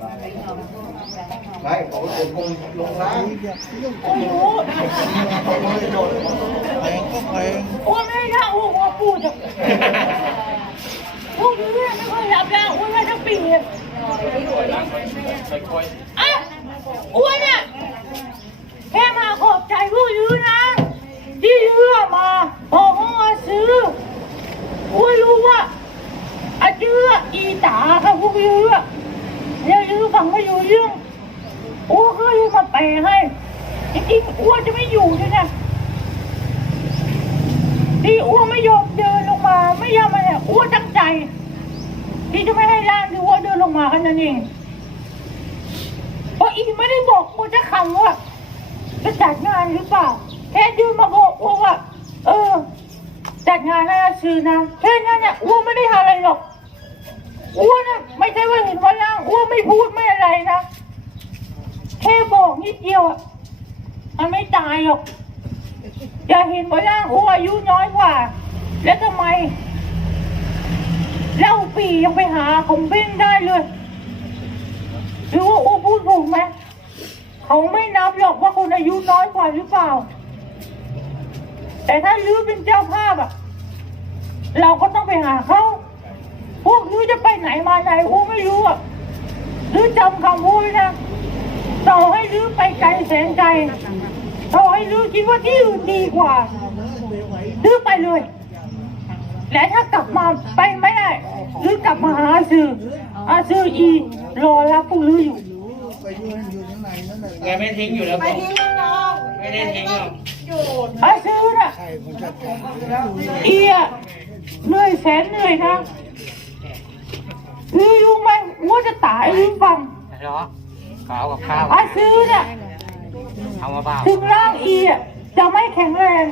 คงลงล้างโอ้โหแพงก็แพงโอ้ไม่ได้โอ้โหปูจะพวกนี้ไม่ค่อยรับแล้วอ้วนมาทั้งปีอะอะอ้วนเนี่ยแค่มาขอบใจพวกยื้อนะ ที่ยื้อมาพอเขามาซื้ออ้วนรู้ว่าอาเจืออีตาค่ะพวกยื้อเนี่ยยื้อฟังไม่อยู่ เรื่องอ้วก็เลยมาแปลให้จริงๆอ้วจะไม่อยู่ด้วยนะที่อ้วไม่ยอมเดินลงมา ไม่ยอมอะไรอ้วตั้งใจ ที่จะไม่ให้ร่างที่อ้วเดินลงมาแค่นั้นเองเพราะอีไม่ได้บอกอ้วจะคำว่าจะจัดงานหรือเปล่าแค่ยืนมาบอกอ้วว่าเออ จัดงานแล้วชื่อนะแค่นั้นเนี่ยอ้วไม่ได้ทำอะไรหรอกอ้วนะไม่ใช่ว่าเห็นว่าร่า อ้วไม่พูดไม่อะไรนะ แค่บอกนิดเดียวอะมันไม่ตายหรอก อย่าเห็นว่าร่างอ้วอายุน้อยกว่า แล้วทำไมเล่าปียังไปหาของเบ้งได้เลยหรือว่าอ้วพูดถูกไหมเขาไม่นับหรอกว่าคนอายุน้อยกว่าหรือเปล่า แต่ถ้าลื้อเป็นเจ้าภาพอะเราก็ต้องไปหาเขาพวกลือจะไปไหนมาไหนอ้วไม่รู้อะ จำคำพูดไว้นะต่อให้ลือไปไกลแสนไกลต่อให้ลือคิดว่าที่อื่นดีกว่าลือไปเลย และถ้ากลับมาไปไม่ได้ลือกลับมาหาซื้ออาซื้ออีรอรับพวกลืออยู่ไปยืนอยู่ข้างในนั่นแหละแกไม่ทิ้งอยู่แล้วไปทิ้งน้องไม่ได้ทิ้งหรอกอยู่อาซื้อน่ะใครคนจะแพงอีอะเหนื่อยแสนเหนื่อยนะลือรู้ไหมว่าจะตายลือ ฟังเหรอข้าวกับข้าวอาซื้อน่ะเอามาเปล่าถึงร่างอีอะจะไม่แข็งแรง